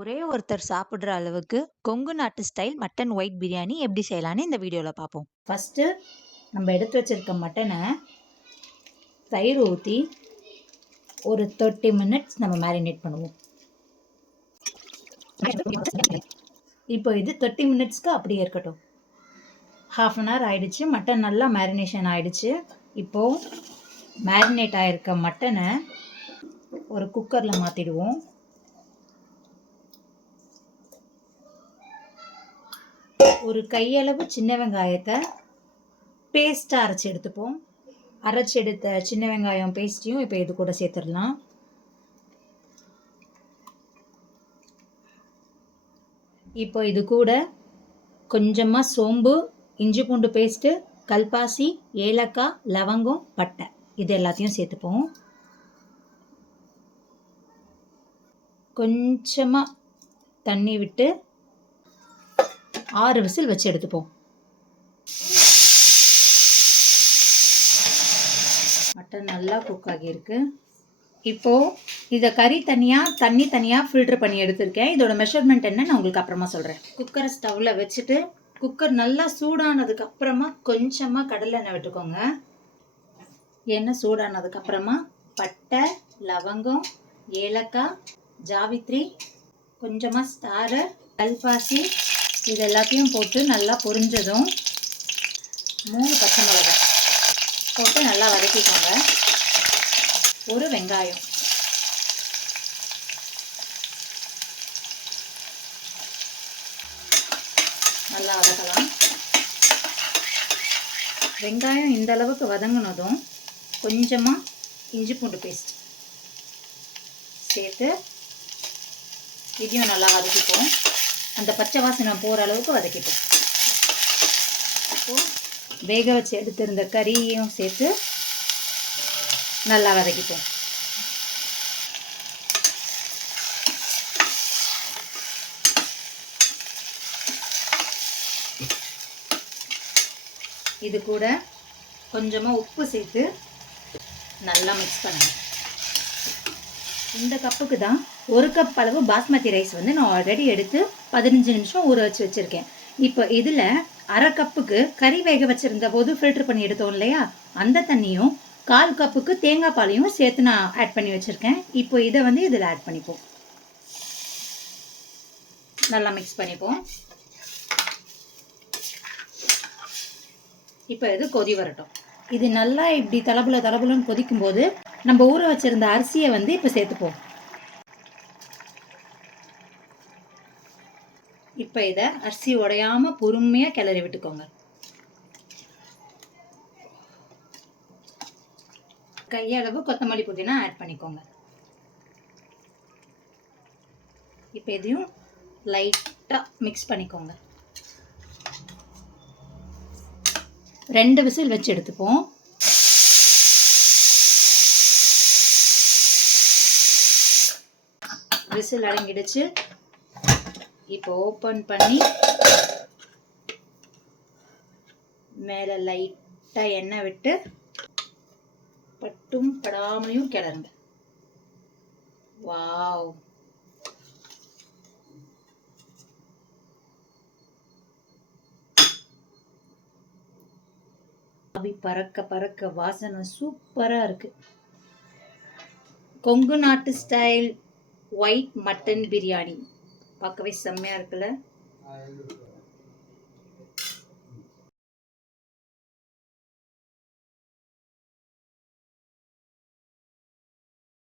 ஒரே ஒருத்தர் சாப்பிடுற அளவுக்கு கொங்கு நாட்டு ஸ்டைல் மட்டன் ஒயிட் பிரியாணி எப்படி செய்யலான்னு இந்த வீடியோவில் பார்ப்போம் ஃபஸ்ட்டு நம்ம எடுத்து வச்சிருக்க மட்டனை தயிர் ஊற்றி ஒரு தேர்ட்டி மினிட்ஸ் நம்ம மேரினேட் பண்ணுவோம். இப்போ இது தேர்ட்டி மினிட்ஸ்க்கு அப்படியே இருக்கட்டும். ஹாஃப் அன் ஹவர் ஆயிடுச்சு. மட்டன் நல்லா மேரினேஷன் ஆயிடுச்சு. இப்போது மேரினேட் ஆகிருக்க மட்டனை ஒரு குக்கரில் மாற்றிடுவோம் ஒரு கையளவு சின்ன வெங்காயத்தை பேஸ்ட்டாக அரைச்சி எடுத்துப்போம். அரைச்சி எடுத்த சின்ன வெங்காயம் பேஸ்ட்டையும் இப்போ இது கூட சேர்த்துடலாம். இப்போ இது கூட கொஞ்சமாக சோம்பு இஞ்சி பூண்டு பேஸ்ட்டு கல்பாசி ஏலக்காய் லவங்கம் பட்டை. இது எல்லாத்தையும் சேர்த்துப்போம். கொஞ்சமாக தண்ணி விட்டு ஆறு விசில் வச்சு எடுத்துப்போம். மட்டன் நல்லா குக் ஆகியிருக்கு. இப்போது இதை கறி தனியாக தண்ணி தனியாக ஃபில்டர் பண்ணி எடுத்திருக்கேன். இதோட மெஷர்மெண்ட் என்ன நான் உங்களுக்கு அப்புறமா சொல்கிறேன் குக்கரை ஸ்டவ்வில் வச்சுட்டு குக்கர் நல்லா சூடானதுக்கு அப்புறமா கொஞ்சமாக கடலை எண்ணெய் விட்டுக்கோங்க. எண்ணெய் சூடானதுக்கு அப்புறமா பட்டை லவங்கம் ஏலக்காய் ஜாவித்ரி கொஞ்சமாக ஸ்டாரு கல்பாசி இது எல்லாத்தையும் போட்டு நல்லா பொரிஞ்சதும் மூணு பச்சை மிளகாய் போட்டு நல்லா வதக்கிக்கோங்க. ஒரு வெங்காயம். நல்லா வதக்கலாம். வெங்காயம் இந்த அளவுக்கு வதங்கினதும் கொஞ்சமாக இஞ்சி பூண்டு பேஸ்ட் சேர்த்து இதையும் நல்லா வதக்கிப்போம். அந்த பச்சை வாசனை போகிற அளவுக்கு வதக்கிப்போம். இப்போது வேக வச்சு எடுத்திருந்த கறியையும் சேர்த்து நல்லா வதக்கிப்போம். இது கூட கொஞ்சமாக உப்பு சேர்த்து நல்லா மிக்ஸ் பண்ணுங்க இந்த கப்புக்கு தான் ஒரு கப் அளவு பாஸ்மதி ரைஸ் வந்து நான் ஆல்ரெடி எடுத்து பதினஞ்சு நிமிஷம் ஊற வச்சு வச்சுருக்கேன். இப்போ இதில் அரை கப்புக்கு கறி வேக வச்சுருந்த போது ஃபில்டர் பண்ணி எடுத்தோம் இல்லையா? அந்த தண்ணியும் கால் கப்புக்கு தேங்காய் பாலையும் சேர்த்து நான் ஆட் பண்ணி வச்சுருக்கேன். இப்போ இதை வந்து இதில் ஆட் பண்ணிப்போம். நல்லா மிக்ஸ் பண்ணிப்போம். இப்போ இது கொதி வரட்டும். இது நல்லா இப்படி தளபுல தளபுலன்னு கொதிக்கும் போது நம்ம ஊற வச்சிருந்த அரிசியை வந்து இப்போ சேர்த்துப்போம். இப்போ இதை அரிசி உடையாம பொறுமையாக கிளறி விட்டுக்கோங்க. கையளவு கொத்தமல்லி புதினா ஆட் பண்ணிக்கோங்க. இப்போ இதையும் லைட்டாக மிக்ஸ் பண்ணிக்கோங்க. ரெண்டு விசில் வச்சு எடுத்துப்போம். விசில் அடங்கிடுச்சு. இப்போ ஓப்பன் பண்ணி மேலே லைட்டாக எண்ணெய் விட்டு பட்டும் படாமையும் கிளறுங்க. வாவ். ஆவி பறக்க பறக்க வாசனை சூப்பராக இருக்கு. கொங்கு நாட்டு ஸ்டைல் ஒயிட் மட்டன் பிரியாணி பார்க்கவே செம்மையாக இருக்குல்ல?